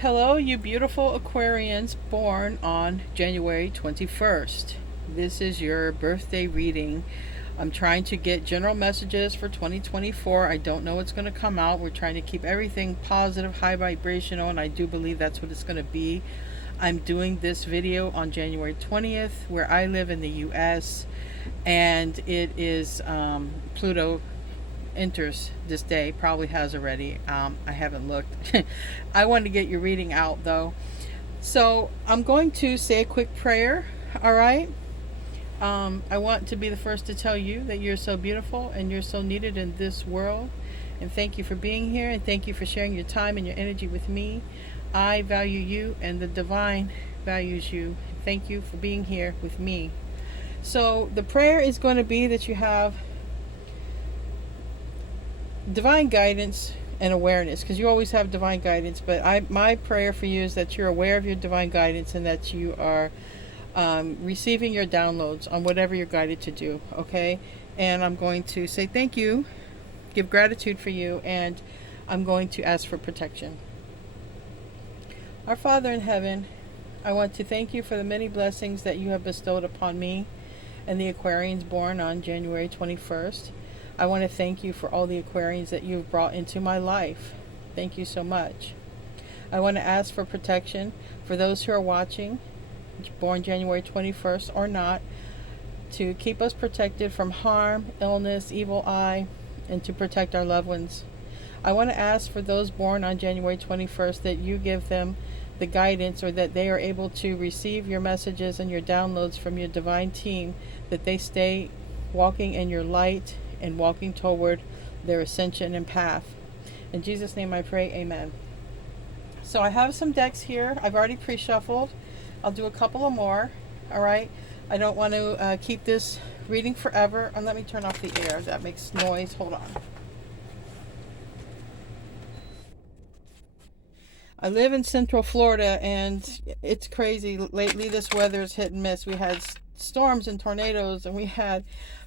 Hello, you beautiful Aquarians born on January 21st. This is your birthday reading. I'm trying to get general messages for 2024. I don't know what's going to come out. We're trying to keep everything positive, high vibrational, and I do believe that's what it's going to be. I'm doing this video on January 20th, where I live in the US, and it is Pluto enters this day, probably has already. I haven't looked. I wanted to get your reading out though. So I'm going to say a quick prayer, all right? I want to be the first to tell you that you're so beautiful and you're so needed in this world. And thank you for being here, and thank you for sharing your time and your energy with me. I value you, and the divine values you. Thank you for being here with me. So the prayer is going to be that you have divine guidance and awareness, because you always have divine guidance, but my prayer for you is that you're aware of your divine guidance and that you are receiving your downloads on whatever you're guided to do. Okay, and I'm going to say thank you, give gratitude for you, and I'm going to ask for protection. Our Father in heaven, I want to thank you for the many blessings that you have bestowed upon me and the Aquarians born on January 21st. I want to thank you for all the Aquarians that you've brought into my life. Thank you so much. I want to ask for protection for those who are watching, born January 21st or not, to keep us protected from harm, illness, evil eye, and to protect our loved ones. I want to ask for those born on January 21st that you give them the guidance, or that they are able to receive your messages and your downloads from your divine team, that they stay walking in your light and walking toward their ascension and path. In Jesus' name I pray, amen. So I have some decks here. I've already pre-shuffled. I'll do a couple of more. All right. I don't want to keep this reading forever. And let me turn off the air. That makes noise. Hold on. I live in Central Florida, and it's crazy. Lately, this weather is hit and miss. We had storms and tornadoes, and we had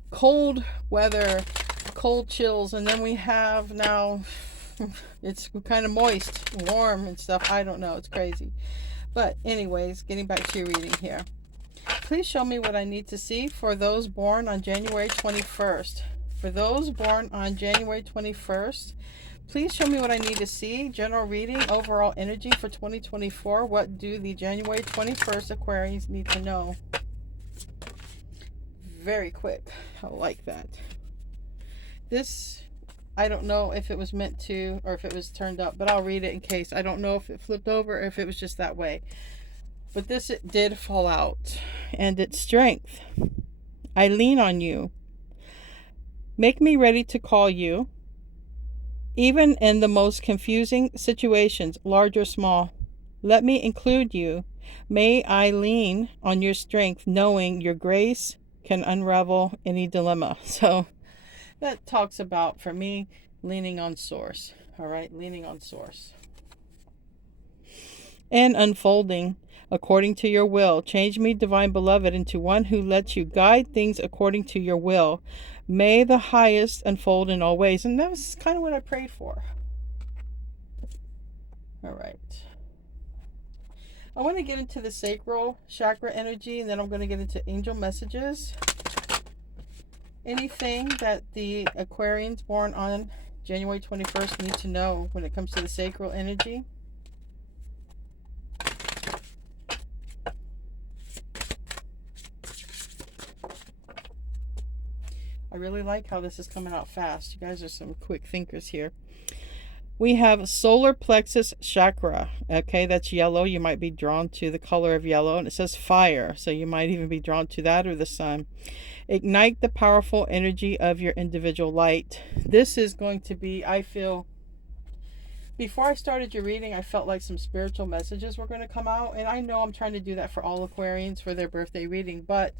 cold weather, cold chills, and then we have now it's kind of moist, warm and stuff. I don't know. It's crazy. But anyways, getting back to your reading here. Please show me what I need to see for those born on January 21st. For those born on January 21st, please show me what I need to see. General reading, overall energy for 2024. What do the January 21st Aquarians need to know? Very quick. I like that. This, I don't know if it was meant to or if it was turned up, but I'll read it in case. I don't know if it flipped over or if it was just that way. But this, it did fall out. And it's strength. I lean on you. Make me ready to call you. Even in the most confusing situations, large or small, let me include you. May I lean on your strength, knowing your grace can unravel any dilemma. So that talks about, for me, leaning on source. All right, leaning on source. And unfolding according to your will. Change me, divine beloved, into one who lets you guide things according to your will. May the highest unfold in all ways. And that was kind of what I prayed for. All right. I want to get into the sacral chakra energy, and then I'm going to get into angel messages. Anything that the Aquarians born on January 21st need to know when it comes to the sacral energy. I really like how this is coming out fast. You guys are some quick thinkers here. We have solar plexus chakra. Okay, that's yellow. You might be drawn to the color of yellow. And it says fire. So you might even be drawn to that or the sun. Ignite the powerful energy of your individual light. This is going to be, I feel, before I started your reading, I felt like some spiritual messages were going to come out. And I know I'm trying to do that for all Aquarians for their birthday reading. But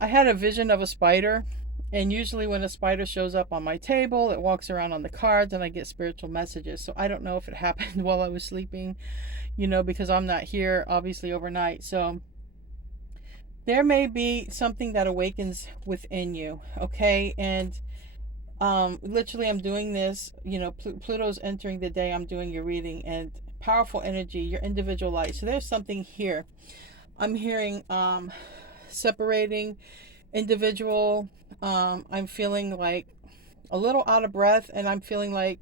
I had a vision of a spider. And usually when a spider shows up on my table, it walks around on the cards and I get spiritual messages. So I don't know if it happened while I was sleeping, because I'm not here, obviously, overnight. So there may be something that awakens within you, okay? And literally I'm doing this, Pluto's entering the day I'm doing your reading, and powerful energy, your individual light. So there's something here. I'm hearing separating, individual. I'm feeling like a little out of breath, and I'm feeling like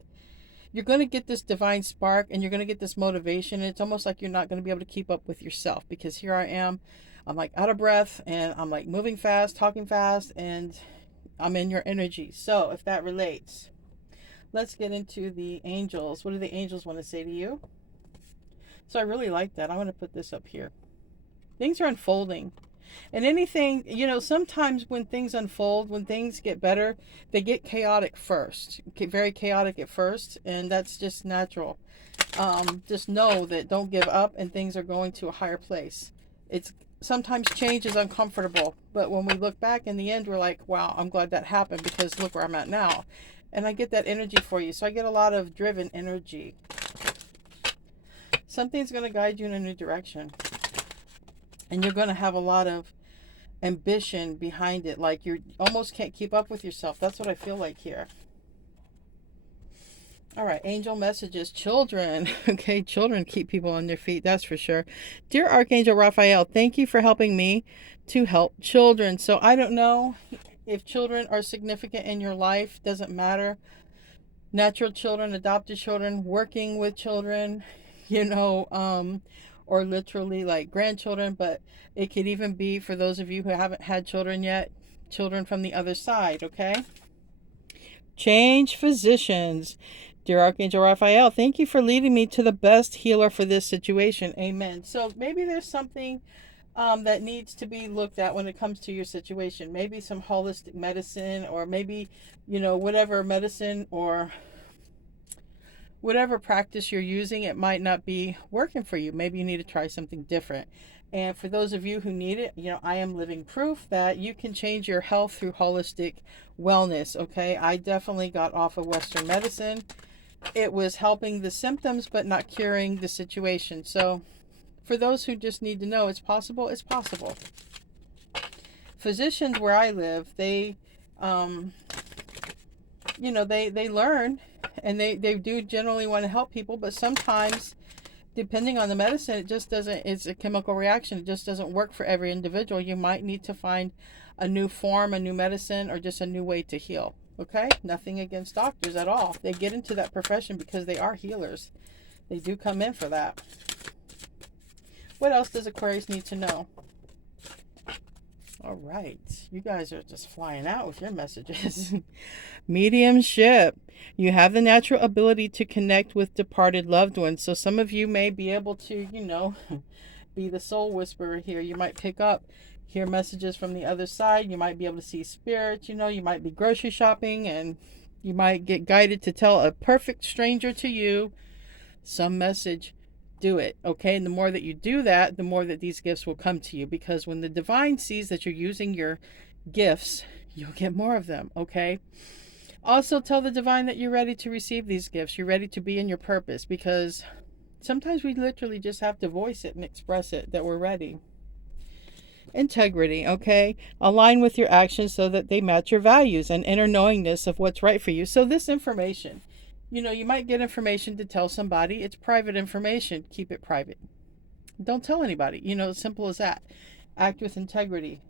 you're going to get this divine spark and you're going to get this motivation. It's almost like you're not going to be able to keep up with yourself, because here I am. I'm like out of breath, and I'm like moving fast, talking fast, and I'm in your energy. So if that relates, let's get into the angels. What do the angels want to say to you? So I really like that. I'm going to put this up here. Things are unfolding. And anything, you know, sometimes when things unfold, when things get better, they get chaotic first. Get very chaotic at first, and that's just natural. Just know that don't give up, and things are going to a higher place. It's sometimes change is uncomfortable, but when we look back in the end, we're like, wow, I'm glad that happened, because look where I'm at now. And I get that energy for you. So I get a lot of driven energy. Something's going to guide you in a new direction. And you're going to have a lot of ambition behind it. Like you almost can't keep up with yourself. That's what I feel like here. All right, angel messages. Children. Okay, children keep people on their feet, that's for sure. Dear Archangel Raphael, thank you for helping me to help children. So I don't know if children are significant in your life. Doesn't matter. Natural children, adopted children, working with children, you know, or literally like grandchildren, but it could even be, for those of you who haven't had children yet, children from the other side, okay? Change physicians. Dear Archangel Raphael, thank you for leading me to the best healer for this situation. Amen. So maybe there's something that needs to be looked at when it comes to your situation. Maybe some holistic medicine, or maybe, you know, whatever medicine or whatever practice you're using, it might not be working for you. Maybe you need to try something different. And for those of you who need it, you know, I am living proof that you can change your health through holistic wellness. Okay, I definitely got off of Western medicine. It was helping the symptoms, but not curing the situation. So for those who just need to know, it's possible. It's possible. Physicians where I live, they, you know, they learn, and they do generally want to help people, but sometimes, depending on the medicine, it just doesn't, it's a chemical reaction. It just doesn't work for every individual. You might need to find a new form, a new medicine, or just a new way to heal. Okay? Nothing against doctors at all. They get into that profession because they are healers. They do come in for that. What else does Aquarius need to know? All right. You guys are just flying out with your messages. Mediumship. You have the natural ability to connect with departed loved ones. So some of you may be able to, you know, be the soul whisperer here. You might pick up, hear messages from the other side. You might be able to see spirits. You know, you might be grocery shopping, and you might get guided to tell a perfect stranger to you some message. Do it, okay? And the more that you do that, the more that these gifts will come to you, because when the divine sees that you're using your gifts, you'll get more of them, okay? Also tell the divine that you're ready to receive these gifts. You're ready to be in your purpose, because sometimes we literally just have to voice it and express it that we're ready. Integrity, okay? Align with your actions so that they match your values, and inner knowingness of what's right for you. So this information, you know, you might get information to tell somebody. It's private information. Keep it private. Don't tell anybody. You know, as simple as that. Act with integrity.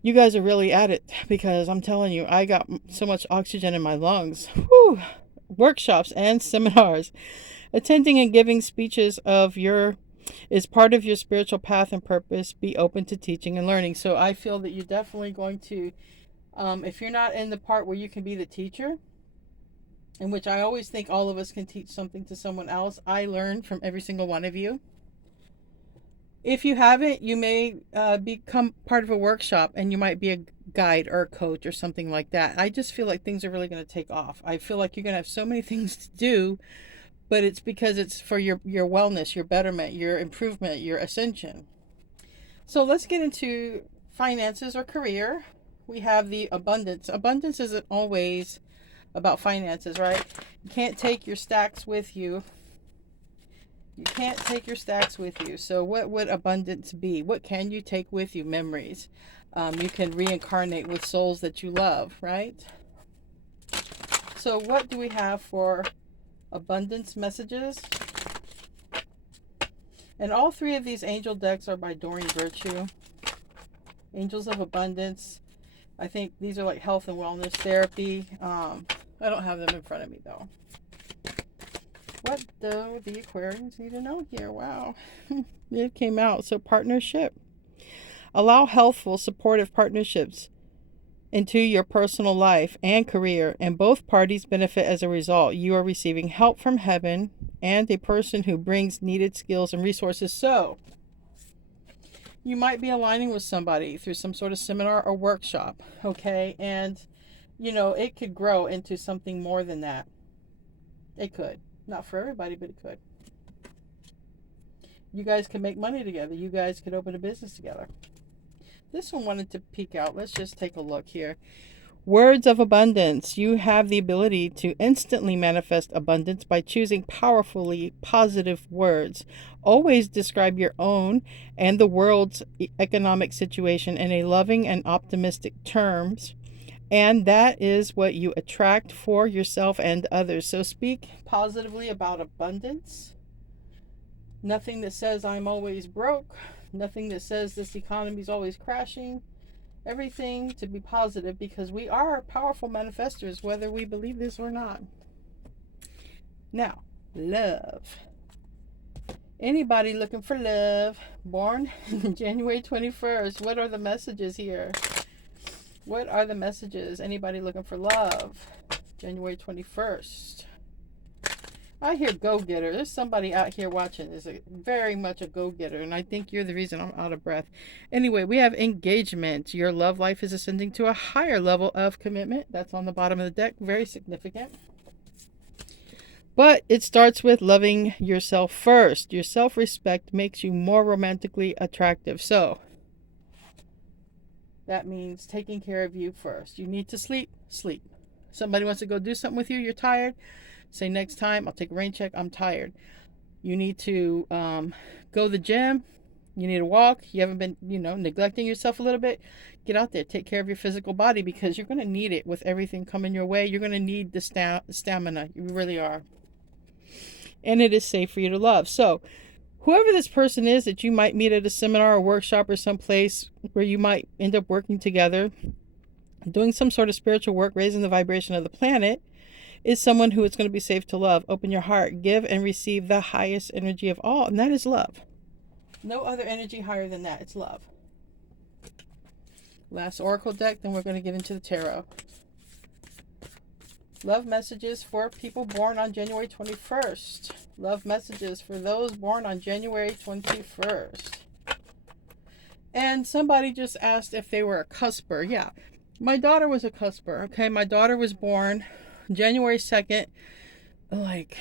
You guys are really at it, because I'm telling you, I got so much oxygen in my lungs. Whew. Workshops and seminars. Attending and giving speeches is part of your spiritual path and purpose. Be open to teaching and learning. So I feel that you're definitely going to, if you're not in the part where you can be the teacher, in which I always think all of us can teach something to someone else. I learn from every single one of you. If you haven't, you may become part of a workshop, and you might be a guide or a coach or something like that. I just feel like things are really going to take off. I feel like you're going to have so many things to do, but it's because it's for your wellness, your betterment, your improvement, your ascension. So let's get into finances or career. We have the abundance. Abundance isn't always about finances, right? You can't take your stacks with you. You can't take your stacks with you. So what would abundance be? What can you take with you? Memories. You can reincarnate with souls that you love, right? So what do we have for abundance messages. And all three of these angel decks are by Doreen Virtue. Angels of Abundance. I think these are like health and wellness therapy. I don't have them in front of me though. What do the Aquarians need to know here? Wow. It came out. So partnership. Allow healthful, supportive partnerships into your personal life and career, and both parties benefit as a result. You are receiving help from heaven and a person who brings needed skills and resources. So you might be aligning with somebody through some sort of seminar or workshop, okay? And, you know, it could grow into something more than that. It could. Not for everybody, but it could. You guys could make money together. You guys could open a business together. This one wanted to peek out. Let's just take a look here. Words of abundance. You have the ability to instantly manifest abundance by choosing powerfully positive words. Always describe your own and the world's economic situation in a loving and optimistic terms. And that is what you attract for yourself and others. So speak positively about abundance. Nothing that says I'm always broke. Nothing that says this economy is always crashing. Everything to be positive, because we are powerful manifestors, whether we believe this or not. Now, love. Anybody looking for love, born January 21st, what are the messages here? What are the messages? Anybody looking for love, January 21st? I hear go-getter. There's somebody out here watching is very much a go-getter, and I think you're the reason I'm out of breath. Anyway, we have engagement. Your love life is ascending to a higher level of commitment. That's on the bottom of the deck. Very significant. But it starts with loving yourself first. Your self-respect makes you more romantically attractive. So that means taking care of you first. You need to sleep, sleep. Somebody wants to go do something with you, you're tired. Say next time, I'll take a rain check, I'm tired. You need to go to the gym. You need to walk. You haven't been, neglecting yourself a little bit. Get out there. Take care of your physical body, because you're going to need it with everything coming your way. You're going to need the stamina. You really are. And it is safe for you to love. So whoever this person is that you might meet at a seminar or workshop or someplace where you might end up working together, doing some sort of spiritual work, raising the vibration of the planet, is someone who is going to be safe to love. Open your heart, give and receive the highest energy of all, and that is love. No other energy higher than that. It's love. Last oracle deck, then we're going to get into the tarot. Love messages for people born on January 21st. Love messages for those born on January 21st. And somebody just asked if they were a cusper. Yeah, my daughter was a cusper. Okay, my daughter was born January 2nd, like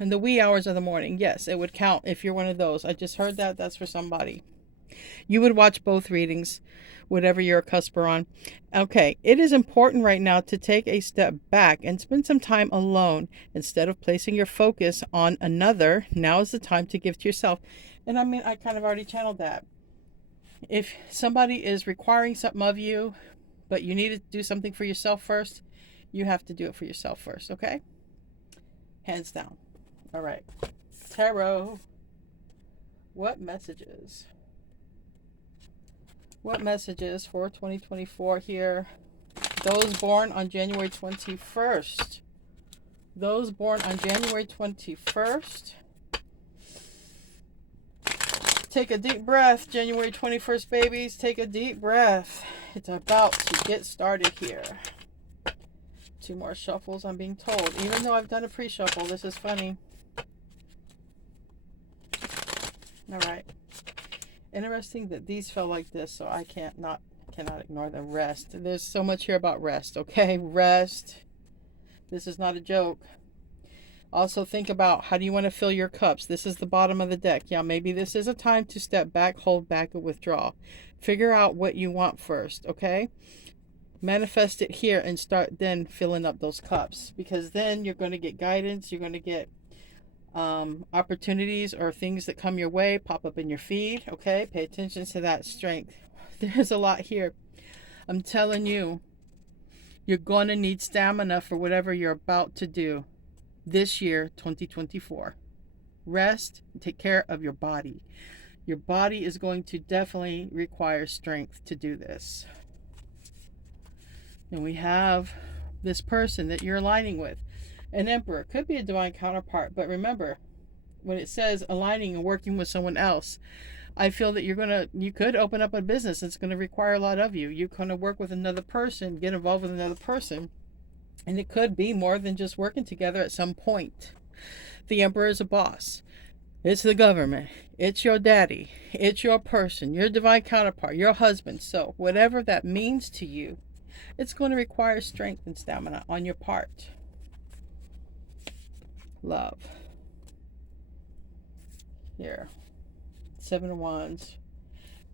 in the wee hours of the morning. Yes, it would count if you're one of those. I just heard that. That's for somebody. You would watch both readings, whatever you're a cusper on. Okay, it is important right now to take a step back and spend some time alone. Instead of placing your focus on another, now is the time to give to yourself. And I mean, I kind of already channeled that. If somebody is requiring something of you, but you need to do something for yourself first, you have to do it for yourself first, okay? Hands down. All right. Tarot. What messages? What messages for 2024 here? Those born on January 21st. Those born on January 21st. Take a deep breath, January 21st, babies. Take a deep breath. It's about to get started here. 2 more shuffles, I'm being told. Even though I've done a pre-shuffle, this is funny. All right. Interesting that these fell like this, so I cannot ignore the rest. There's so much here about rest, okay? Rest. This is not a joke. Also think about, how do you want to fill your cups? This is the bottom of the deck. Yeah, maybe this is a time to step back, hold back, and withdraw. Figure out what you want first, okay? Manifest it here and start then filling up those cups, because then you're going to get guidance. You're going to get opportunities or things that come your way pop up in your feed. Okay, pay attention to that strength. There's a lot here. I'm telling you, you're going to need stamina for whatever you're about to do. this year, 2024. Rest and take care of your body. Your body is going to definitely require strength to do this. And we have this person that you're aligning with. An emperor could be a divine counterpart, but remember, when it says aligning and working with someone else, I feel that you could open up a business. It's going to require a lot of you. You're going to work with another person, get involved with another person, and it could be more than just working together at some point. The emperor is a boss. It's the government. It's your daddy. It's your person, your divine counterpart, your husband. So whatever that means to you, it's going to require strength and stamina on your part. Love. Here. 7 of Wands.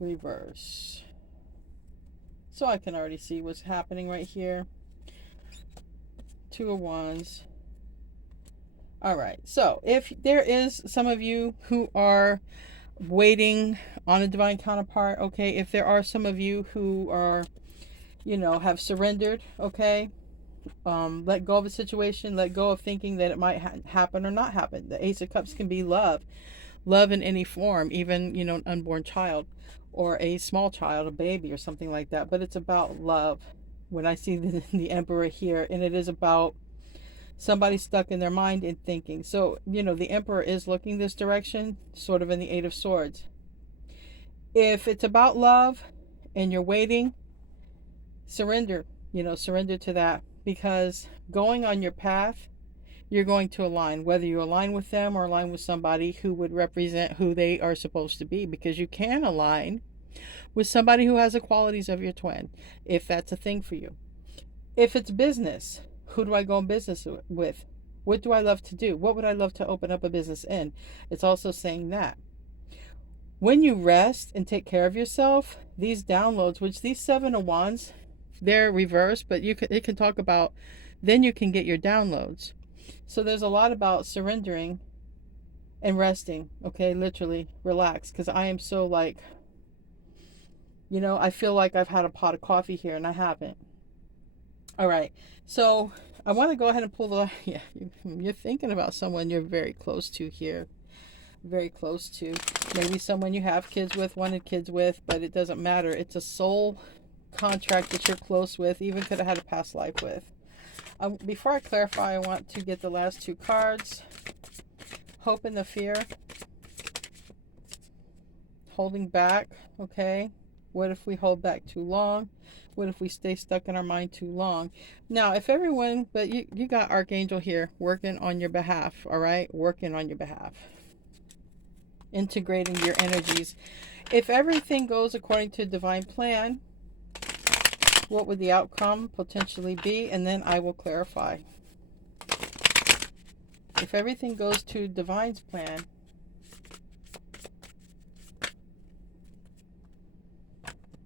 Reverse. So I can already see what's happening right here. 2 of Wands. All right. So if there is some of you who are waiting on a divine counterpart, okay, if there are some of you who are, have surrendered, okay, let go of a situation, let go of thinking that it might happen or not happen. The Ace of Cups can be love in any form, even, an unborn child or a small child, a baby or something like that. But it's about love when I see the Emperor here, and it is about somebody stuck in their mind and thinking. So, the Emperor is looking this direction, sort of in the Eight of Swords. If it's about love and you're waiting, surrender to that, because going on your path, you're going to align, whether you align with them or align with somebody who would represent who they are supposed to be, because you can align with somebody who has the qualities of your twin, if that's a thing for you. If it's business, who do I go in business with? What do I love to do? What would I love to open up a business in? It's also saying that when you rest and take care of yourself, these downloads, which these 7 of Wands, they're reversed, but it can talk about, then you can get your downloads. So there's a lot about surrendering and resting, okay? Literally relax, because I am so I feel like I've had a pot of coffee here and I haven't. All right, so I want to go ahead and pull you're thinking about someone you're very close to here. Very close to. Maybe someone you have kids with, wanted kids with, but it doesn't matter. It's a soul contract that you're close with, even could have had a past life with. Before I clarify, I want to get the last 2 cards. Hope and the fear. Holding back, okay? What if we hold back too long? What if we stay stuck in our mind too long? Now, if everyone, but you got Archangel here working on your behalf, all right? Working on your behalf. Integrating your energies. If everything goes according to divine plan, what would the outcome potentially be? And then I will clarify. If everything goes to divine's plan,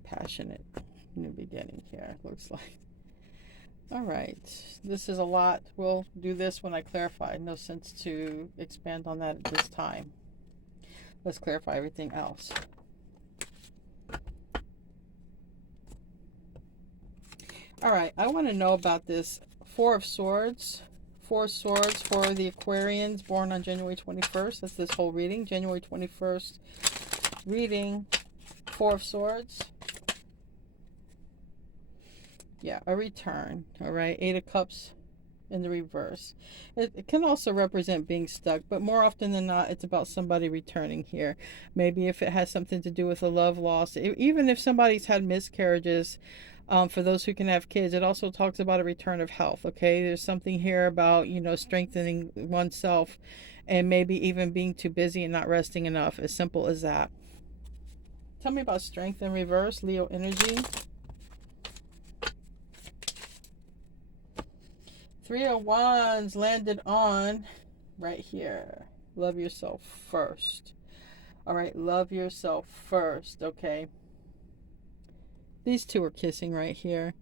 passionate in the beginning here, looks like. All right, this is a lot. We'll do this when I clarify. No sense to expand on that at this time. Let's clarify everything else. All right, I want to know about this 4 of Swords. 4 Swords for the Aquarians born on January 21st. That's this whole reading. January 21st reading. 4 of Swords. Yeah, a return. All right, 8 of Cups in the reverse. It can also represent being stuck, but more often than not, it's about somebody returning here. Maybe if it has something to do with a love loss, even if somebody's had miscarriages, for those who can have kids, it also talks about a return of health, okay? There's something here about, strengthening oneself and maybe even being too busy and not resting enough, as simple as that. Tell me about strength in reverse, Leo energy. 3 of Wands landed on right here. Love yourself first. All right, love yourself first, okay? These 2 are kissing right here.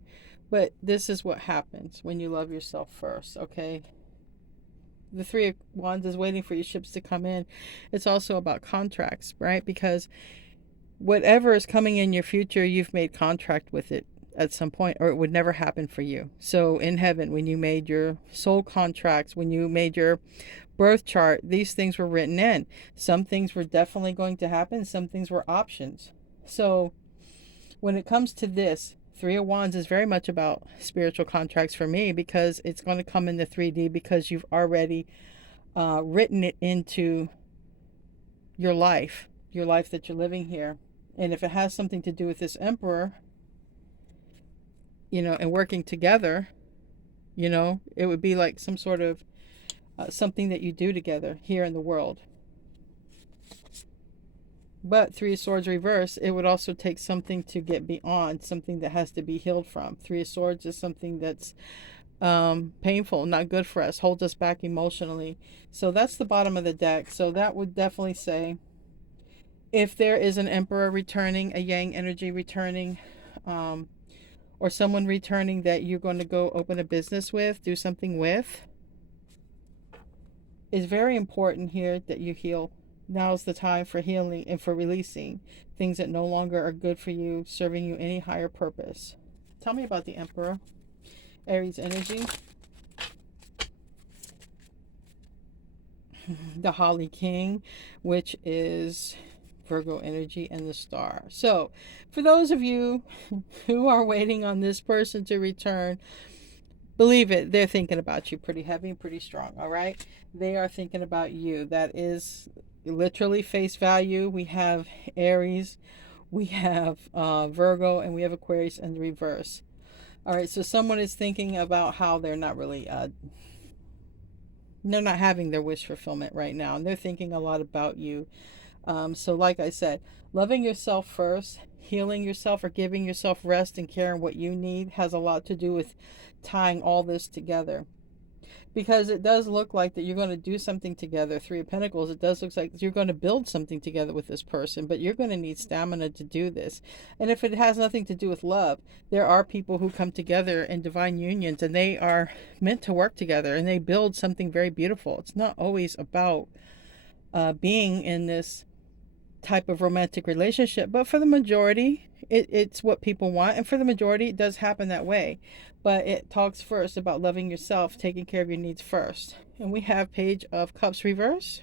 But this is what happens when you love yourself first, okay? The 3 of Wands is waiting for your ships to come in. It's also about contracts, right? Because whatever is coming in your future, you've made contract with it. at some point, or it would never happen for you. So in heaven, when you made your soul contracts, when you made your birth chart, these things were written in. Some things were definitely going to happen, some things were options. So when it comes to this, Three of Wands is very much about spiritual contracts for me, because it's going to come in the 3D, because you've already written it into your life that you're living here. And if it has something to do with this Emperor, and working together, it would be like some sort of something that you do together here in the world. But Three of Swords reverse, it would also take something to get beyond, something that has to be healed from. Three of Swords is something that's painful, not good for us, holds us back emotionally. So that's the bottom of the deck. So that would definitely say, if there is an Emperor returning, a Yang energy returning, or someone returning that you're going to go open a business with, do something with, it's very important here that you heal. Now's the time for healing and for releasing things that no longer are good for you, serving you any higher purpose. Tell me about the Emperor. Aries energy. The Holly King, which is Virgo energy, and the Star. So for those of you who are waiting on this person to return, believe it, they're thinking about you pretty heavy and pretty strong. All right, they are thinking about you. That is literally face value. We have Aries, we have Virgo, and we have Aquarius in the reverse. All right, so someone is thinking about how they're not really they're not having their wish fulfillment right now, and they're thinking a lot about you. So like I said, loving yourself first, healing yourself, or giving yourself rest and care and what you need has a lot to do with tying all this together. Because it does look like that you're going to do something together. Three of Pentacles, it does look like you're going to build something together with this person, but you're going to need stamina to do this. And if it has nothing to do with love, there are people who come together in divine unions, and they are meant to work together, and they build something very beautiful. It's not always about being in this type of romantic relationship, but for the majority, it's what people want, and for the majority, it does happen that way. But it talks first about loving yourself, taking care of your needs first. And we have Page of Cups reverse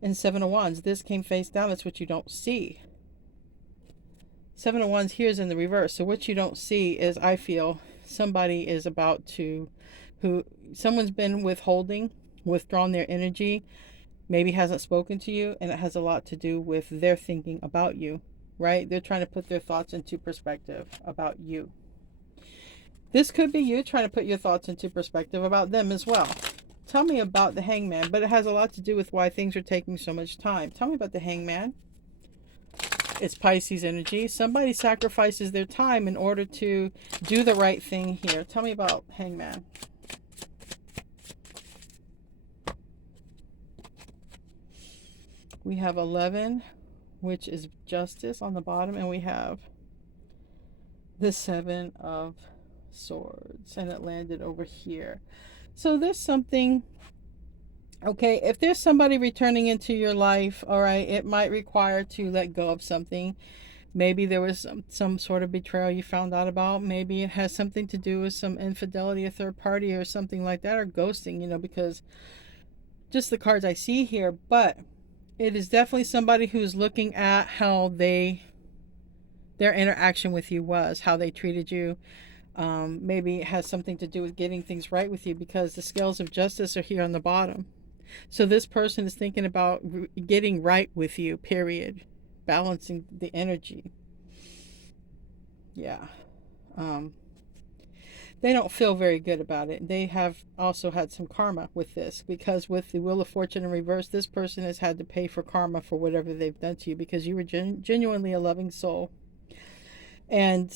and Seven of Wands. This came face down. It's what you don't see. Seven of Wands here is in the reverse. So what you don't see is, I feel somebody is about to, someone's been withdrawn their energy, maybe hasn't spoken to you, and it has a lot to do with their thinking about you, right? They're trying to put their thoughts into perspective about you. This could be you trying to put your thoughts into perspective about them as well. Tell me about the Hangman, but it has a lot to do with why things are taking so much time. Tell me about the Hangman. It's Pisces energy. Somebody sacrifices their time in order to do the right thing here. Tell me about Hangman. We have 11, which is justice on the bottom, and we have the Seven of Swords, and it landed over here. So there's something, okay, if there's somebody returning into your life, all right, it might require to let go of something. Maybe there was some sort of betrayal you found out about. Maybe it has something to do with some infidelity, a third party or something like that, or ghosting, because just the cards I see here. But it is definitely somebody who's looking at how their interaction with you was, how they treated you. Maybe it has something to do with getting things right with you, because the scales of justice are here on the bottom. So this person is thinking about getting right with you, period. Balancing the energy. Yeah. They don't feel very good about it. They have also had some karma with this, because with the Wheel of Fortune in reverse, this person has had to pay for karma for whatever they've done to you, because you were genuinely a loving soul. And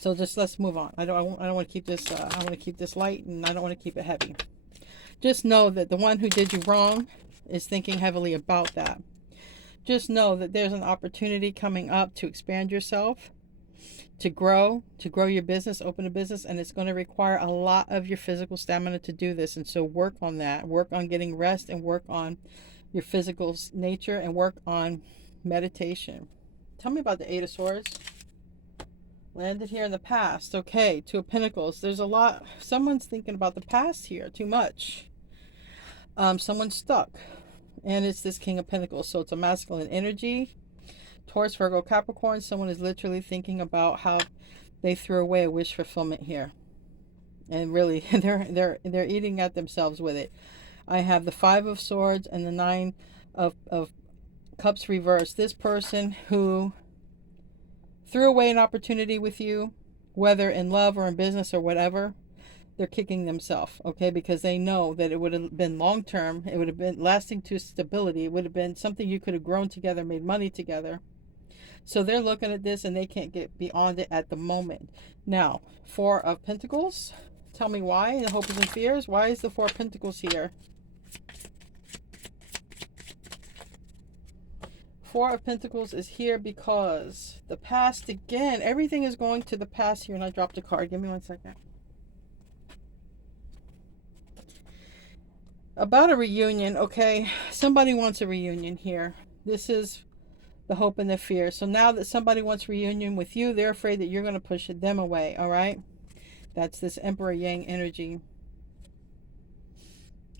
so just let's move on. I don't want to keep this. I want to keep this light, and I don't want to keep it heavy. Just know that the one who did you wrong is thinking heavily about that. Just know that there's an opportunity coming up to expand yourself, to grow your business, open a business, and it's going to require a lot of your physical stamina to do this. And so work on that. Work on getting rest, and work on your physical nature, and work on meditation. Tell me about the Eight of Swords. Landed here in the past. Okay, Two of Pentacles. There's a lot. Someone's thinking about the past here too much. Someone's stuck. And it's this King of Pentacles. So it's a masculine energy. Taurus, Virgo, Capricorn. Someone is literally thinking about how they threw away a wish fulfillment here. And really, they're eating at themselves with it. I have the Five of Swords and the Nine of Cups reversed. This person who threw away an opportunity with you, whether in love or in business or whatever, they're kicking themselves, okay? Because they know that it would have been long term, it would have been lasting to stability, it would have been something you could have grown together, made money together. So they're looking at this and they can't get beyond it at the moment. Now, Four of Pentacles. Tell me why, the hopes and fears. Why is the Four of Pentacles here? Four of Pentacles is here because the past again. Everything is going to the past here. And I dropped a card. Give me 1 second. About a reunion. Okay. Somebody wants a reunion here. This is the hope and the fear. So now that somebody wants reunion with you, they're afraid that you're going to push them away. All right. That's this Emperor Yang energy.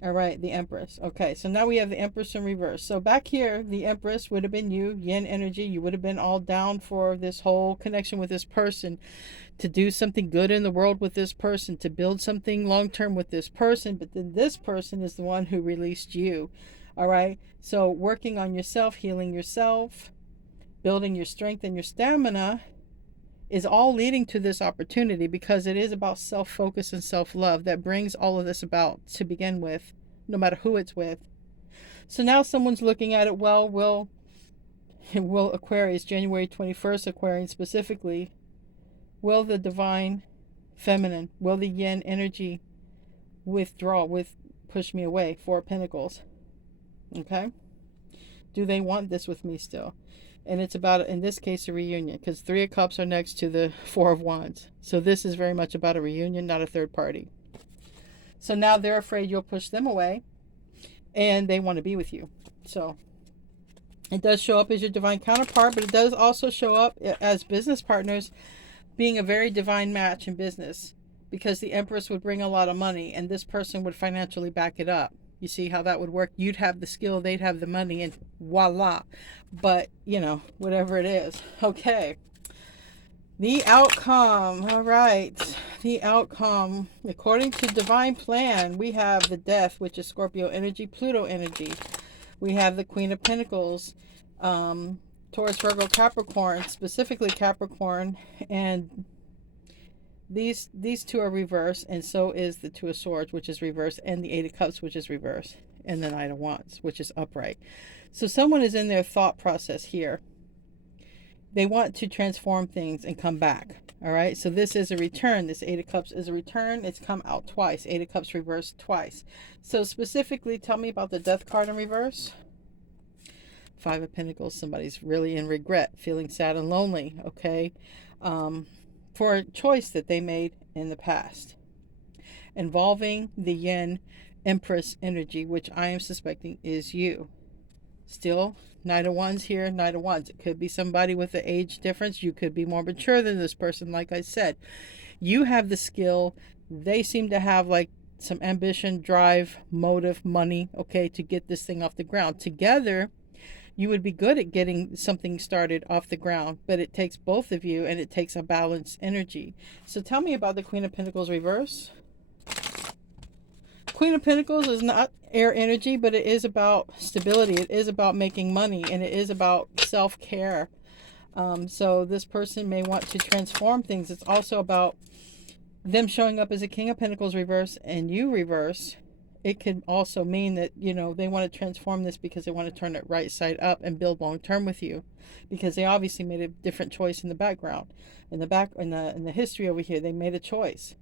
All right, the Empress. Okay, so now we have the Empress in reverse. So back here, the Empress would have been you, Yin energy. You would have been all down for this whole connection with this person, to do something good in the world with this person, to build something long-term with this person. But then this person is the one who released you. All right, so working on yourself, healing yourself, building your strength and your stamina is all leading to this opportunity, because it is about self-focus and self-love that brings all of this about to begin with, no matter who it's with. So now someone's looking at it, well, will Aquarius, January 21st, Aquarian specifically, will the divine feminine, will the yin energy push me away? Four of Pentacles. Okay? Do they want this with me still? And it's about, in this case, a reunion, because Three of Cups are next to the Four of Wands. So this is very much about a reunion, not a third party. So now they're afraid you'll push them away, and they want to be with you. So it does show up as your divine counterpart, but it does also show up as business partners, being a very divine match in business, because the Empress would bring a lot of money, and this person would financially back it up. You see how that would work? You'd have the skill, they'd have the money, and voila. But, you know, whatever it is. Okay. The outcome. All right. The outcome. According to divine plan, we have the Death, which is Scorpio energy, Pluto energy. We have the Queen of Pentacles, Taurus, Virgo, Capricorn, specifically Capricorn, and these two are reversed, and so is the Two of Swords, which is reversed, and the Eight of Cups, which is reversed, and the Knight of Wands, which is upright. So someone is in their thought process here. They want to transform things and come back. All right, so this is a return. This Eight of Cups is a return. It's come out twice. Eight of Cups reversed twice. So specifically, tell me about the Death card in reverse. Five of Pentacles. Somebody's really in regret, feeling sad and lonely. Okay. For a choice that they made in the past, involving the Yin Empress energy, which I am suspecting is you. Still, Knight of Wands here, Knight of Wands. It could be somebody with an age difference. You could be more mature than this person, like I said. You have the skill. They seem to have like some ambition, drive, motive, money, okay, to get this thing off the ground. Together, you would be good at getting something started off the ground, but it takes both of you, and it takes a balanced energy. So tell me about the Queen of Pentacles reverse. Queen of Pentacles is not air energy, but it is about stability. It is about making money, and it is about self-care. So this person may want to transform things. It's also about them showing up as a King of Pentacles reverse and you reverse. It could also mean that, you know, they want to transform this because they want to turn it right side up and build long term with you, because they obviously made a different choice in the background, in the history over here. They made a choice.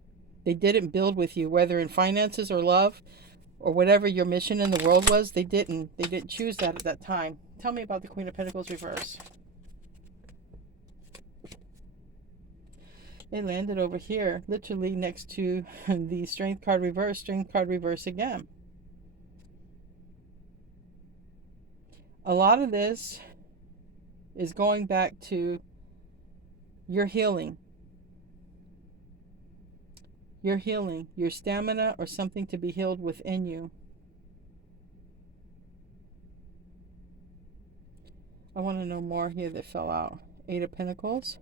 They didn't build with you, whether in finances or love or whatever your mission in the world was. They didn't choose that at that time. Tell me about the Queen of Pentacles reverse. It landed over here, literally next to the Strength card reverse, Strength card reverse again. A lot of this is going back to your healing. Your healing, your stamina, or something to be healed within you. I want to know more here that fell out. 8 of Pentacles,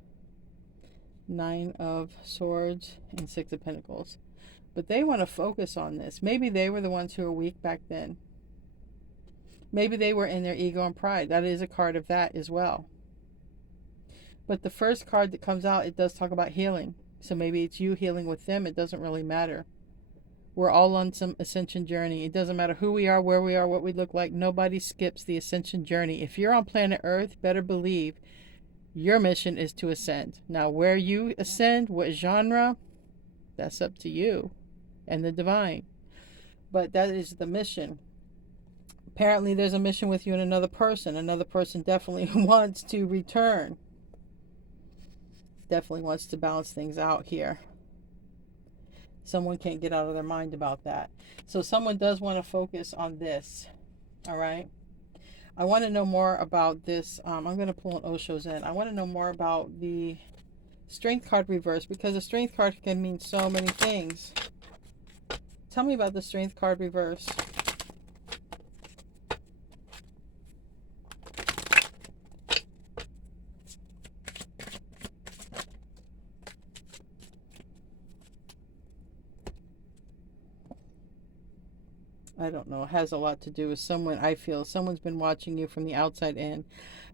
9 of Swords, and 6 of Pentacles. But they want to focus on this. Maybe they were the ones who were weak back then. Maybe they were in their ego and pride. That is a card of that as well. But the first card that comes out, it does talk about healing. So maybe it's you healing with them. It doesn't really matter. We're all on some ascension journey. It doesn't matter who we are, where we are, what we look like. Nobody skips the ascension journey. If you're on planet Earth, better believe your mission is to ascend. Now, where you ascend, what genre, that's up to you and the divine. But that is the mission. Apparently, there's a mission with you and another person. Another person definitely wants to return. Definitely wants to balance things out here. Someone can't get out of their mind about that. So someone does want to focus on this. All right. I want to know more about this. I'm going to pull an Osho's in. I want to know more about the Strength card reverse, because the Strength card can mean so many things. Tell me about the Strength card reverse. I don't know. It has a lot to do with someone. I feel someone's been watching you from the outside in.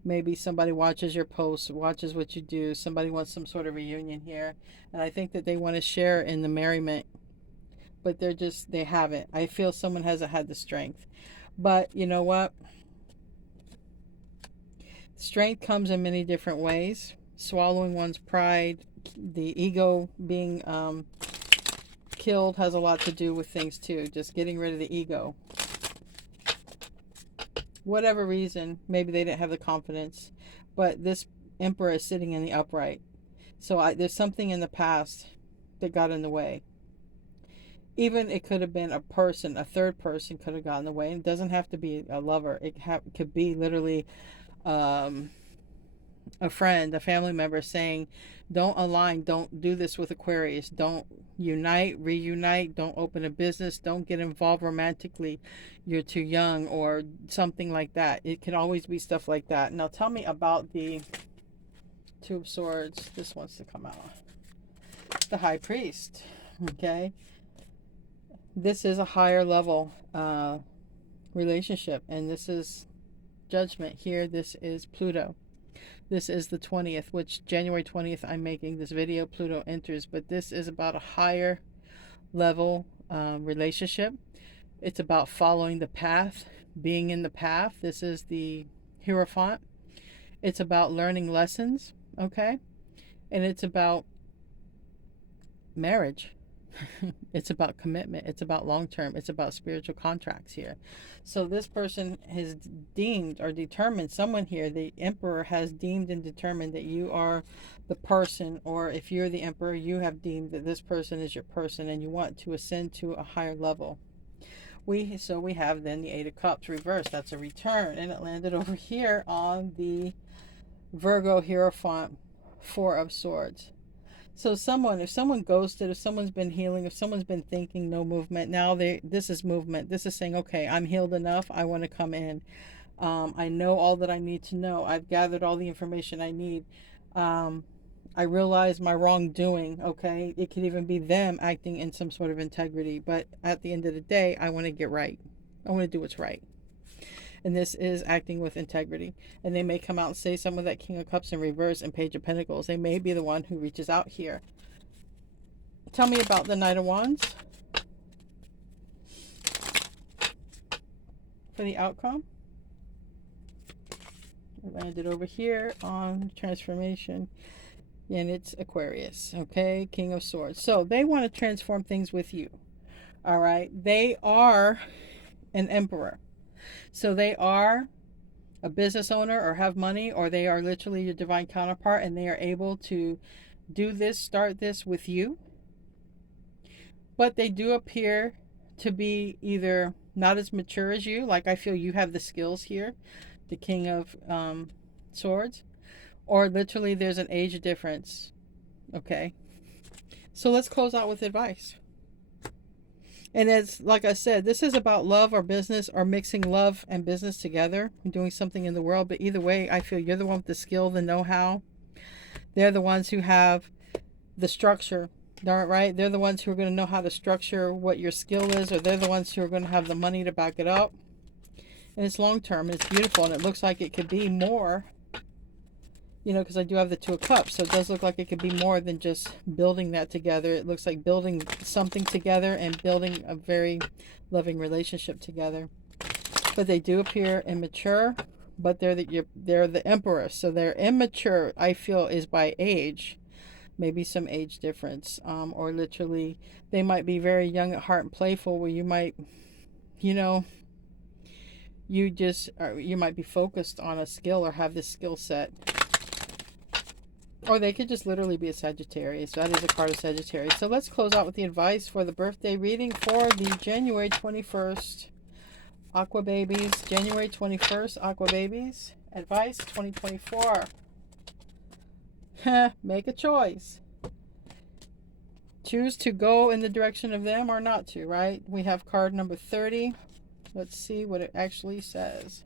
Maybe somebody watches your posts, watches what you do. Somebody wants some sort of reunion here. And I think that they want to share in the merriment. But they haven't. I feel someone hasn't had the strength. But you know what? Strength comes in many different ways. Swallowing one's pride, the ego being killed has a lot to do with things too. Just getting rid of the ego. Whatever reason, maybe they didn't have the confidence, but this emperor is sitting in the upright. So there's something in the past that got in the way. Even it could have been a person, a third person could have gotten in the way. It doesn't have to be a lover. It could be literally a friend, a family member saying, don't align, don't do this with Aquarius, don't unite, reunite, don't open a business, don't get involved romantically, you're too young, or something like that. It can always be stuff like that. Now tell me about the Two of Swords. This wants to come out. The High Priest. Okay. This is a higher level relationship, and this is Judgment here. This is Pluto. This is the 20th, which January 20th I'm making this video. Pluto enters, but this is about a higher level relationship. It's about following the path, being in the path. This is the Hierophant. It's about learning lessons, okay? And it's about marriage. It's about commitment. It's about long term. It's about spiritual contracts here. So this person has deemed or determined, someone here, the Emperor has deemed and determined that you are the person, or if you're the Emperor, you have deemed that this person is your person and you want to ascend to a higher level. So we have then the Eight of Cups reversed. That's a return, and it landed over here on the Virgo Hierophant, Four of Swords. So if someone ghosted, if someone's been healing, if someone's been thinking no movement, now this is movement. This is saying, okay, I'm healed enough. I want to come in. I know all that I need to know. I've gathered all the information I need. I realize my wrongdoing. Okay, it could even be them acting in some sort of integrity. But at the end of the day, I want to get right. I want to do what's right. And this is acting with integrity. And they may come out and say some of that King of Cups in reverse and Page of Pentacles. They may be the one who reaches out here. Tell me about the Knight of Wands for the outcome. It landed over here on transformation. And it's Aquarius. Okay, King of Swords. So they want to transform things with you. All right. They are an emperor. So they are a business owner or have money, or they are literally your divine counterpart, and they are able to do this, start this with you. But they do appear to be either not as mature as you, like I feel you have the skills here, the King of Swords, or literally there's an age difference. Okay. So let's close out with advice. And it's like I said, this is about love or business, or mixing love and business together and doing something in the world. But either way, I feel you're the one with the skill, the know-how. They're the ones who have the structure. All right, they're the ones who are going to know how to structure what your skill is, or they're the ones who are going to have the money to back it up. And it's long term, and it's beautiful, and it looks like it could be more. You know, because I do have the Two of Cups, so it does look like it could be more than just building that together. It looks like building something together and building a very loving relationship together. But they do appear immature, but they're the Emperor, so they're immature. I feel is by age, maybe some age difference, or literally they might be very young at heart and playful, where you might, you know, you might be focused on a skill or have this skill set. Or they could just literally be a Sagittarius. That is a card of Sagittarius. So let's close out with the advice for the birthday reading for the January 21st Aqua Babies. January 21st Aqua Babies. Advice 2024. Make a choice. Choose to go in the direction of them or not to, right? We have card number 30. Let's see what it actually says.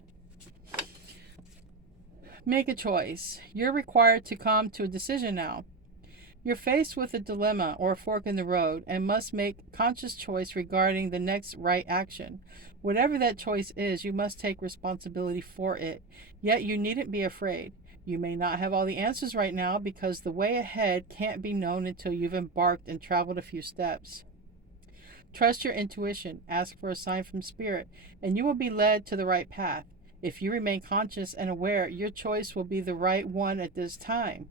Make a choice. You're required to come to a decision now. You're faced with a dilemma or a fork in the road and must make a conscious choice regarding the next right action. Whatever that choice is, you must take responsibility for it. Yet you needn't be afraid. You may not have all the answers right now, because the way ahead can't be known until you've embarked and traveled a few steps. Trust your intuition, ask for a sign from Spirit, and you will be led to the right path. If you remain conscious and aware, your choice will be the right one at this time.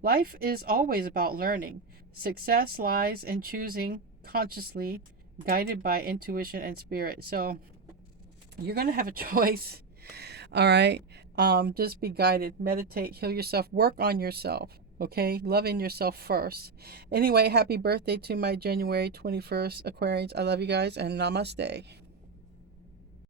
Life is always about learning. Success lies in choosing consciously, guided by intuition and spirit. So you're going to have a choice. All right. Just be guided. Meditate, heal yourself, work on yourself. Okay, loving yourself first. Anyway, happy birthday to my January 21st Aquarians. I love you guys, and namaste.